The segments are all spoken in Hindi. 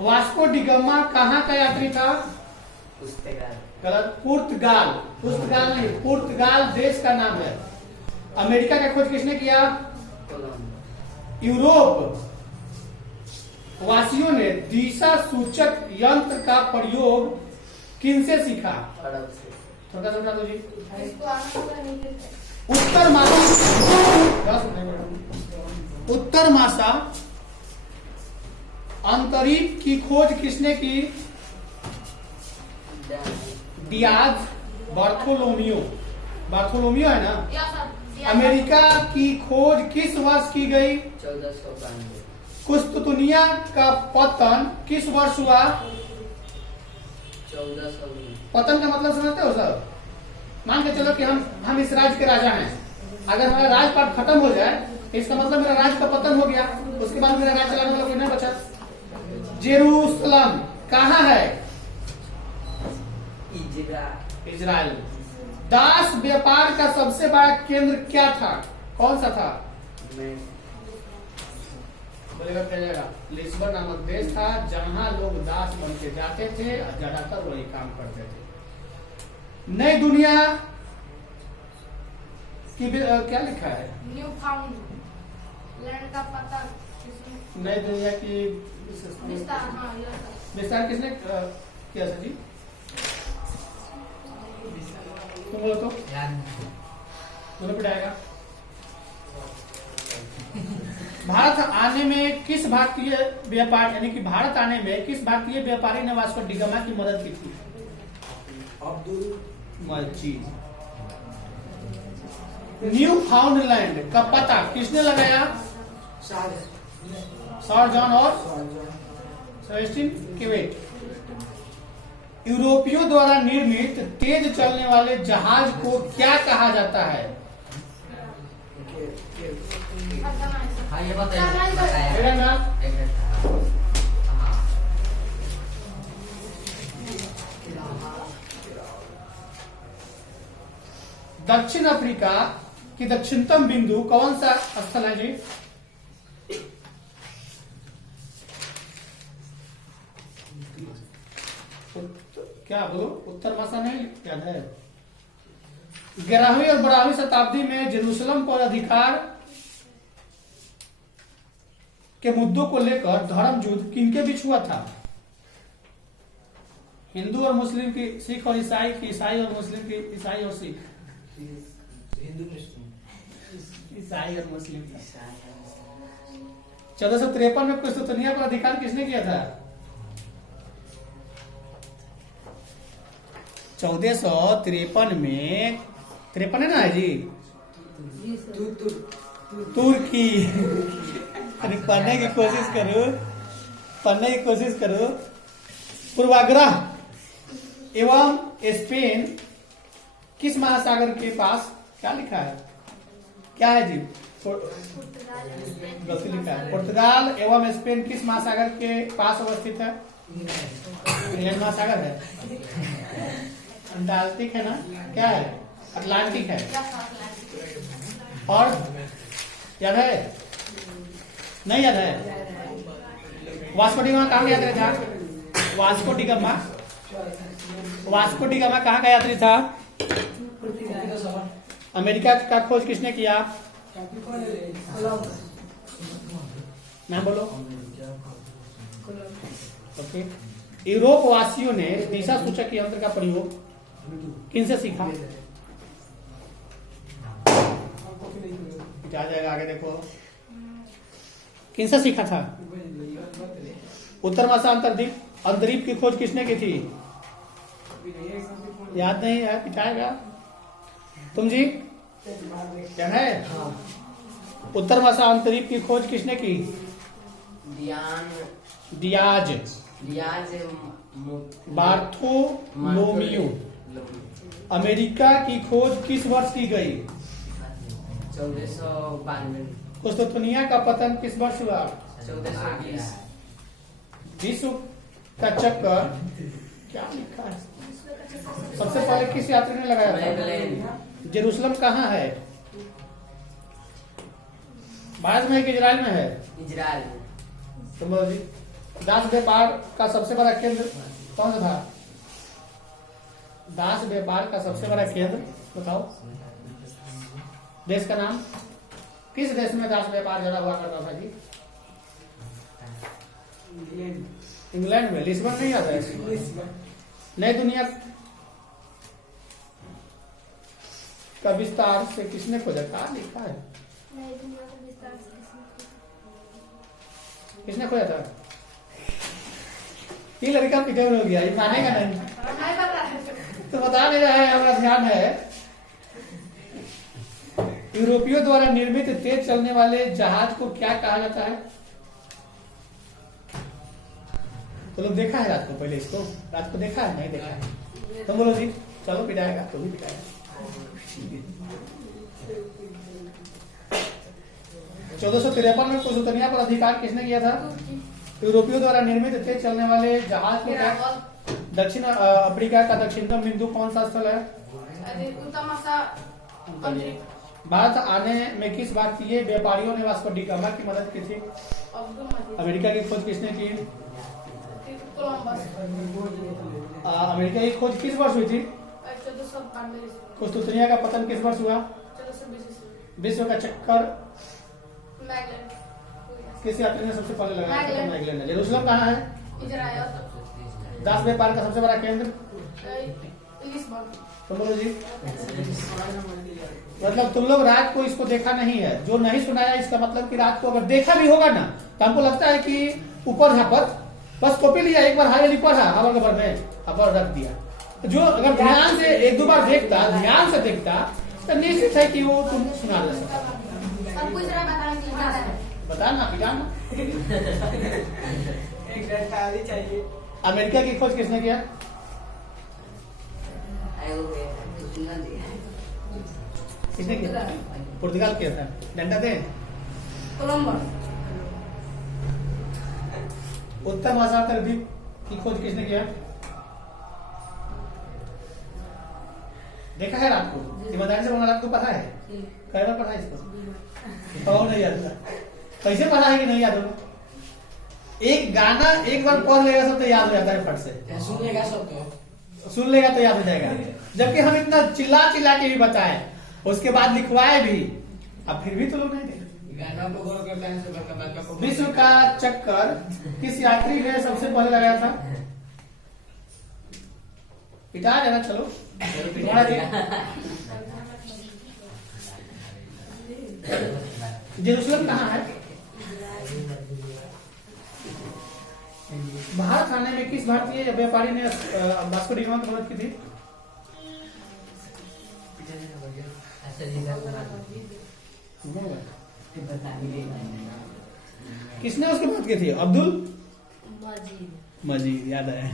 वास्को डिगामा कहाँ का यात्री था? पुर्तगाल। गलत। पुर्तगाल। पुर्तगाल नहीं, पुर्तगाल देश का नाम है। अमेरिका का खोज किसने किया? कोलंबो। यूरोप वासियों ने दिशा सूचक यंत्र का प्रयोग किनसे सीखा? अरब से। थोड़ा सा दो जी। इसको आना नहीं देते। उत्तर मासा अंतरिक्ष की खोज किसने की? Diaz Bartolomeu. बार्थोलोमियो है ना? अमेरिका की खोज किस वर्ष की गई? 1492। कुस्तुनिया का पतन किस वर्ष हुआ? 1420। पतन का मतलब समझते हो सर? मान के चलो कि हम इस राज्य के राजा हैं। अगर हमारा राजपाट खत्म हो जाए इसका मतलब मेरा राज्य का पतन हो गया, उसके बाद मेरा राज्य चलाने वाला कोई नहीं बचा। जेरूसलम कहाँ है? इजराइल। दास व्यापार का सबसे बड़ा केंद्र क्या था? कौन सा था? बोलेगा क्या जाएगा? लिस्बन नामक देश था जहां लोग दास बन के जाते थे और ज्यादातर वही काम करते थे। नई दुनिया की क्या लिखा है? न्यू फाउंड लैंड का पता किसने? नई दुनिया की विस्तार। हाँ ये था। विस्तार किसने किया सर जी? तुम बोलो तो दोनों पे आएगा। भारत आने में किस भारतीय व्यापार यानी कि भारत आने में किस भारतीय व्यापारी ने वास्को डिगामा की मदद की थी? अब्दुल मजीद। न्यू फाउंडलैंड का पता किसने लगाया? सर जॉन और सेबेस्टियन क्वेट। यूरोपियों द्वारा निर्मित तेज चलने वाले जहाज को क्या कहा जाता है? हाँ ये बताइए। मेरा नाम दक्षिण अफ्रीका की दक्षिणतम बिंदु कौन सा स्थल है जी? क्या बोलो? उत्तर भाषा नहीं याद है? 11वीं और 12वीं शताब्दी में जेरूसलम पर अधिकार के मुद्दों को लेकर धर्म युद्ध किनके बीच हुआ था? हिंदू और मुस्लिम की, सिख और ईसाई की, ईसाई और मुस्लिम की, ईसाई और सिख, ईसाई और मुस्लिम। 1453 में कुस्तुनिया पर अधिकार किसने किया था? 1453 में 53 है ना जी? तुर्की। अरे पढ़ने की कोशिश करो। पूर्वाग्रह एवं स्पेन किस महासागर के पास? क्या लिखा है? क्या है जी? गलती लिखा है। पुर्तगाल एवं स्पेन किस महासागर के पास अवस्थित है? इंडियन महासागर है। अंटार्कटिक है ना? क्या है? अटलांटिक है। और याद है? नहीं याद है? वास्को डिगामा कहाँ का यात्री था? वास्को डिगामा कहाँ का यात्री था? अमेरिका का खोज किसने किया? मैं बोलो। ओके। यूरोप वासियों ने दिशा सूचक यंत्र का प्रयोग किनसे सीखा? जा जाएगा आगे देखो। किनसे सीखा था? उत्तर मासा अंतरिक्ष की खोज किसने की थी? याद नहीं है? पिटाएगा तुम जी? क्या है? उत्तर मासा अंतरिक्ष की खोज किसने की? Diaz Bartolomeu. अमेरिका की खोज किस वर्ष की गई? 1492। कुस्तुनिया का पतन किस वर्ष हुआ? 1420। विश्व का चक्कर क्या लिखा है? सबसे पहले किस यात्री ने लगाया था? जेरूसलम कहाँ है? भारत में है कि इजराइल में है? इजराइल। तुम बोलो जी। दास व्यापार का सबसे बड़ा केंद्र कौन सा था? दास व्यापार का सबसे बड़ा केंद्र बताओ। देश का नाम, किस देश में दास व्यापार ज्यादा हुआ करता था जी? इंग्लैंड में। लिस्बन नहीं आता है? नई दुनिया का विस्तार से किसने खोजा? कहा लिखा है? नई दुनिया का विस्तार से किसने खोजा था? ये लड़का पीछे हो गया, ये मानेगा नहीं। नहीं पता है। तो बता नहीं रहा है, हमारा ध्यान है। यूरोपियों द्वारा निर्मित तेज चलने वाले जहाज को क्या कहा जाता है? तो लोग देखा है रात को, पहले इसको रात को देखा है? नहीं देखा है तो बोलो जी, चलो पिटाएगा तो भी पिटाएगा। 1453 में कुशतनिया पर अधिकार किसने किया था? यूरोपियों द्वारा निर्मित तेज चलने वाले जहाज को क्या? दक्षिण अफ्रीका का दक्षिणतम बिंदु कौन सा स्थल है? भारत आने में किस भारतीय व्यापारियों ने वास्को डी गामा की मदद की थी? अमेरिका की खोज किसने की? अमेरिका की खोज किस वर्ष हुई थी? कुशतनिया का पतन किस वर्ष हुआ? विश्व का चक्कर किस यात्री ने सबसे पहले लगाया? मैगलन ने। जेरूसलम कहाँ है? दास व्यापार का सबसे बड़ा केंद्र? तो बोलो जी। मतलब तुम लोग रात को इसको देखा नहीं है, जो नहीं सुनाया इसका मतलब कि रात को अगर देखा भी होगा ना तो हमको लगता है कि ऊपर है, पर बस कॉपी लिया, एक बार हाई पढ़ा हवा के भर में अपर रख दिया। जो अगर ध्यान से एक दो बार देखता, ध्यान से देखता तो निश्चित है कि वो तुम सुना दे सकता। बताना पिटाना। चाहिए। अमेरिका की खोज किसने किया? किसने किया? पुर्तगाल किया था। डंडा दे। उत्तर महासागर द्वीप की खोज किसने किया? देखा है रात को? ईमानदारी से बोलना, रात को पढ़ा है? कई बार पढ़ा है इसको? और नहीं याद? कैसे पढ़ा है कि नहीं याद होगा? एक गाना एक बार पढ़ लेगा सब तो याद हो जाता है फट से। सुन लेगा सब तो याद हो जाएगा। जबकि हम इतना चिल्ला चिल्ला के भी बताए, उसके बाद लिखवाए भी, अब फिर भी तो लोग नहीं देखे। विश्व का चक्कर किस यात्री ने सबसे पहले लगाया था? पिटा देना। चलो जेरूसलम कहाँ है? भारत आने में किस भारतीय व्यापारी ने वास्को डी गामा की मदद की थी? किसने उसकी मदद की थी? अब्दुल मजीद। याद है।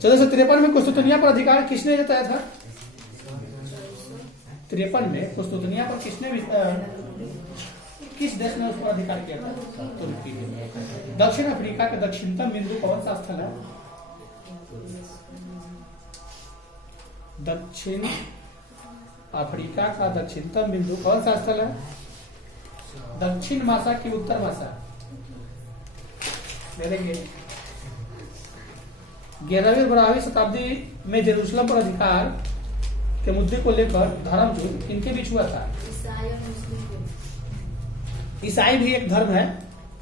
1453 में कुशतनिया पर अधिकार किसने जताया था? 53 में कुशतनिया पर किस देश ने उस पर अधिकार किया था? तुर्की। दक्षिण अफ्रीका का दक्षिणतम बिंदु कौन सा स्थल है? दक्षिण अफ्रीका का दक्षिणतम बिंदु कौन सा स्थल है? दक्षिण मासा की उत्तर मासा? देखेंगे 11वीं 12वीं शताब्दी में जेरूसलम पर अधिकार के मुद्दे को लेकर धर्म युद्ध किनके बीच हुआ था? ईसाई भी एक धर्म है।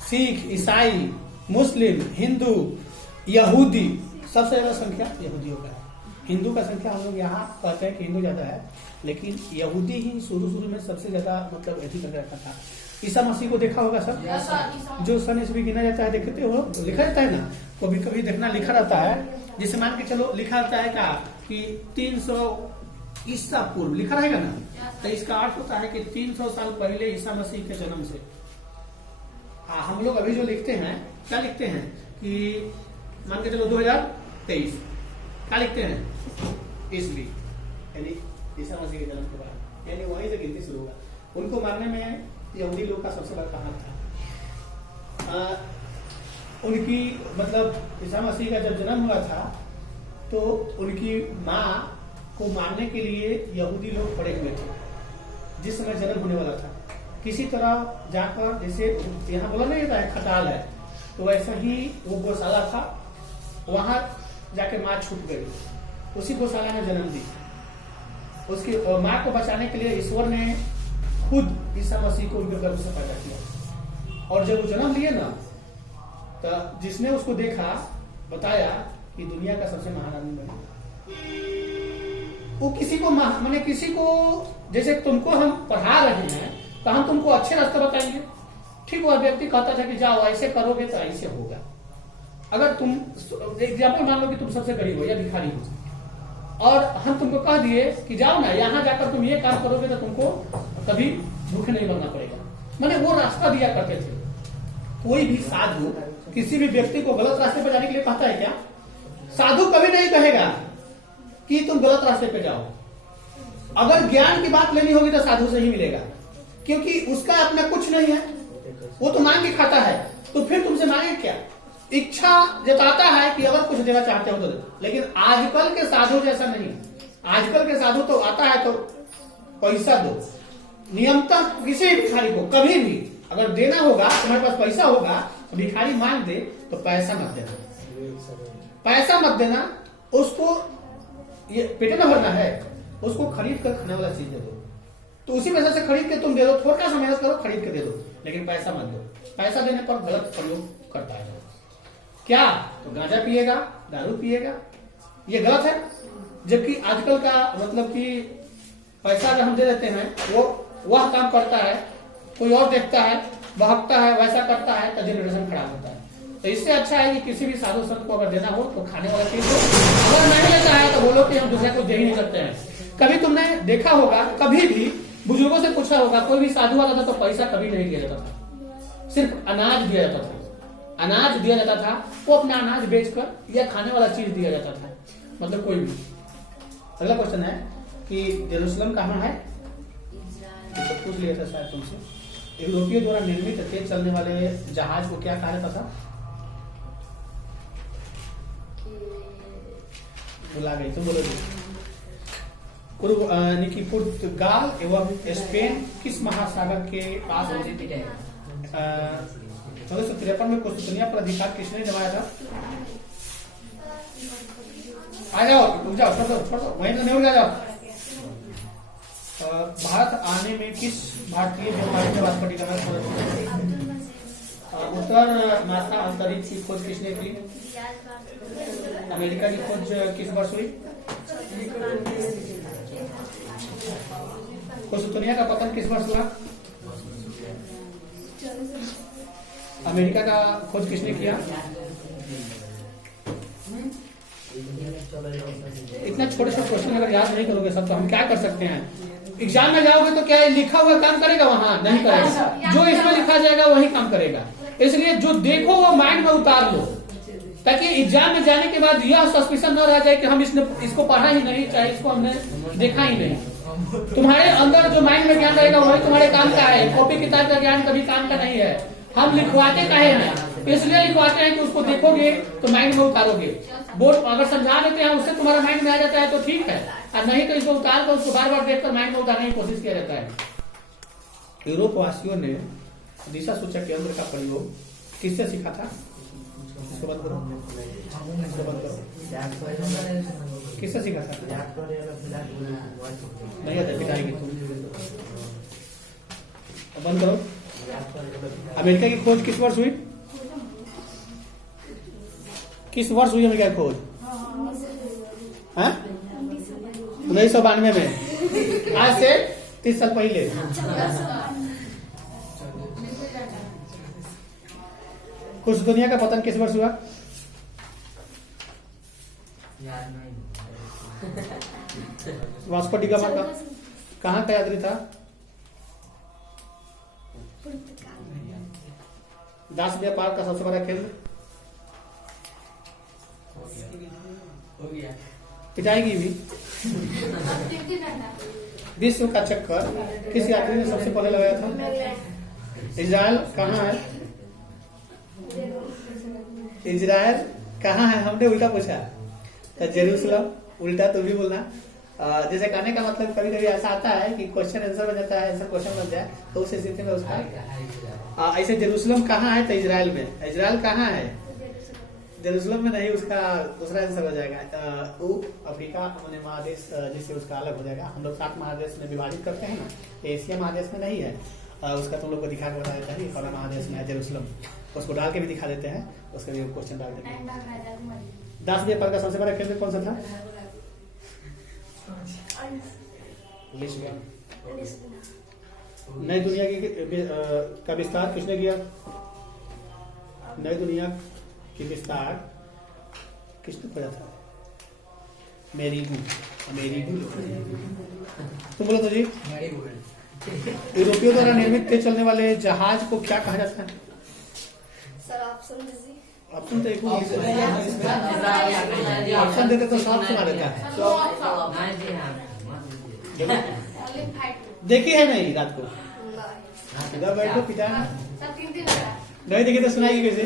सिख, ईसाई, मुस्लिम, हिंदू, यहूदी, सबसे ज्यादा संख्या यहूदियों का है। हिंदू का संख्या हम लोग यहाँ कहते हैं कि हिंदू ज्यादा है, लेकिन यहूदी ही शुरू में सबसे ज्यादा मतलब ऐसी करके रखा था। ईसा मसीह को देखा होगा सब, जो सन ईस्वी गिना जाता है, देखते हो लिखा रहता है ना, कभी कभी देखना लिखा रहता है, जिसे मान के चलो लिखा रहता है क्या कि 300 ईसा पूर्व लिखा रहेगा ना, तो इसका अर्थ होता है कि 300 साल पहले ईसा मसीह के जन्म से। हम लोग अभी जो लिखते हैं क्या लिखते हैं कि मान के चलो 2023 क्या लिखते हैं? ईस्वी, यानी ईसा मसीह के जन्म के बाद, यानी वहीं से गिनती शुरू होगा। उनको मानने में यहूदी लोग का सबसे बड़ा हाथ था। उनकी मतलब ईसा मसीह का जब जन्म हुआ था तो उनकी माँ को मारने के लिए यहूदी लोग पड़े हुए थे। जिस समय जन्म होने वाला था, किसी तरह जाकर, जैसे यहाँ बोला नहीं जाता है खटाल है, तो वैसा ही वो गौशाला था, वहां जाके माँ छूट गई, उसी गौशाला में जन्म दी। उसकी माँ को बचाने के लिए ईश्वर ने खुद ईसा मसीह को उनके गर्भ से पैदा किया। और जब वो जन्म लिए ना, तो जिसने उसको देखा बताया कि दुनिया का सबसे महान आदमी बने। वो किसी को माने किसी को, जैसे तुमको हम पढ़ा रहे हैं तो हम तुमको अच्छे रास्ते बताएंगे, ठीक। वह व्यक्ति कहता था कि जाओ ऐसे करोगे तो ऐसे होगा। अगर तुम एग्जाम्पल मान लो कि तुम सबसे गरीब हो या भिखारी हो, और हम तुमको कह दिए कि जाओ ना यहाँ जाकर तुम ये काम करोगे तो तुमको कभी भूखे नहीं मरना पड़ेगा, माने वो रास्ता दिया करते थे। कोई भी साधु किसी भी व्यक्ति को गलत रास्ते पर जाने के लिए कहता है क्या? साधु कभी नहीं कहेगा कि तुम गलत रास्ते पे जाओ। अगर ज्ञान की बात लेनी होगी तो साधु से ही मिलेगा, क्योंकि उसका अपना कुछ नहीं है, वो तो मांग के खाता है, तो फिर तुमसे मांगे क्या? इच्छा जताता है कि अगर कुछ देना चाहते हो तो दे। लेकिन आजकल के साधु जैसा नहीं। आजकल के साधु तो आता है तो पैसा दो, नियमतः किसी भी भिखारी को कभी भी अगर देना होगा, तुम्हारे पास पैसा होगा, भिखारी मांग दे तो पैसा मत देना, पैसा मत देना। उसको ये पेट न भरना है, उसको खरीद कर खाने वाला चीज दे दो, तो उसी पैसे से खरीद के तुम दे दो, थोड़ा सा मेहनत करो, खरीद के दे दो, लेकिन पैसा मत दो। पैसा देने पर गलत प्रयोग करता है क्या? तो गांजा पिएगा, दारू पिएगा, ये गलत है। जबकि आजकल का मतलब कि पैसा अगर हम दे देते हैं, वो वह काम करता है, कोई और देखता है, बहकता है, वैसा करता है, तो जनरेशन खराब होता है। तो इससे अच्छा है कि किसी भी साधु संत को अगर देना हो तो खाने वाला चीज हो, अगर नहीं लेता है तो बोलो कि हम दूसरे को दे ही नहीं सकते हैं। कभी तुमने देखा होगा, कभी भी बुजुर्गों से पूछा होगा, कोई भी साधु आता था तो पैसा कभी नहीं दिया जाता था, सिर्फ अनाज दिया जाता था। अनाज दिया जाता था, वो अपना अनाज बेचकर या खाने वाला चीज दिया जाता था, मतलब कोई भी। अगला क्वेश्चन है कि जेरूसलम कहाँ है? तो पूछ लिया था शायद तुमसे। यूरोपियों द्वारा निर्मित तेज चलने वाले जहाज को क्या कहा जाता था? बुला गई तो बोलो। पुर्तगाल एवं स्पेन किस महासागर के पास स्थित है? 1453 में कुस्तुनिया पर अधिकार किसने जमाया था? आ जाओ, रुक जाओ, छोड़ दो, वहीं तो नहीं उड़ जाओ। भारत आने में किस भारतीय व्यापारी वाजपेयी का उत्तर नासा अंतरिक्ष की खोज किसने की? अमेरिका की खोज किस वर्ष हुई? कुस्तुनिया का पतन किस वर्ष हुआ? अमेरिका का खोज किसने किया? इतना छोटे छोटे क्वेश्चन अगर याद नहीं करोगे सब, तो हम क्या कर सकते हैं? एग्जाम में जाओगे तो क्या लिखा हुआ काम करेगा? वहां नहीं करेगा। जो इसमें लिखा जाएगा वही काम करेगा। इसलिए जो देखो वो माइंड में उतार लो, ताकि एग्जाम में जाने के बाद यह सस्पिशन न रह जाए कि हम इसको पढ़ा ही नहीं, चाहे इसको हमने देखा ही नहीं। तुम्हारे अंदर जो माइंड में ज्ञान रहेगा वही तुम्हारे काम का है। कॉपी किताब का ज्ञान कभी काम का नहीं है। हम लिखवाते काहे हैं? इसलिए लिखवाते हैं कि उसको देखोगे तो माइंड में उतारोगे। बोर्ड अगर समझा देते हैं, उससे तुम्हारा माइंड में आ जाता है तो ठीक है, और नहीं तो इसको उतार कर उसको बार बार देखकर माइंड में उतारने की कोशिश किया जाता है। यूरोप वासियों ने दिशा सूचक यंत्र का प्रयोग किससे सीखा था? इसको बंद करो, इसको बंद करो। किससे सीखा था? नहीं आता, पिटाएगी तुम। बंद करो। अमेरिका की खोज किस वर्ष हुई? किस वर्ष हुई अमेरिका की खोज? 1992 में, आज से 30 साल पहले। कुस्तुनिया का पतन किस वर्ष हुआ? वास्को डी गामा का कहाँ का यात्री था? दास व्यापार का सबसे बड़ा केंद्र? पिटाएगी भी। विश्व का चक्कर किस यात्री ने सबसे पहले लगाया था? इजराइल कहाँ है? इजराइल कहाँ है? हमने उल्टा पूछा, तो जेरूसलम। उल्टा तो भी बोलना। जैसे कहने का मतलब कभी कभी ऐसा आता है कि क्वेश्चन आंसर बन जाता है, आंसर क्वेश्चन बन जाए, तो उस स्थिति में उसका ऐसे जेरूसलम कहाँ है, तो इजराइल में। इजराइल कहाँ है, जेरूसलम में नहीं, उसका दूसरा आंसर हो जाएगा वो अफ्रीका महादेश, जिससे उसका अलग हो जाएगा। हम लोग 7 महादेश में विभाजित करते हैं ना, एशिया महादेश में नहीं है। उसका तुम लोग को दिखा के बता देता है, कौन महादेश में है जेरूसलम, उसको डाल के भी दिखा देते हैं, उसका भी क्वेश्चन डाल देते हैं। 10 व्यापार का सबसे बड़ा केंद्र कौन सा था? नई दुनिया का विस्तार किसने किया? नई दुनिया की विस्तार किसने खोजा था? मेरीगू। तुम बोलो तो जी। यूरोपियों द्वारा निर्मित तेज चलने वाले जहाज को क्या कहा जाता है? सर ऑप्शन दीजिए। ऑप्शन तो एक ऑप्शन देते तो साफ सुना देता है। देखी है नहीं रात को? इधर बैठो पिता। सर 3 दिन लगा। नहीं देखी तो सुनाइए कैसे?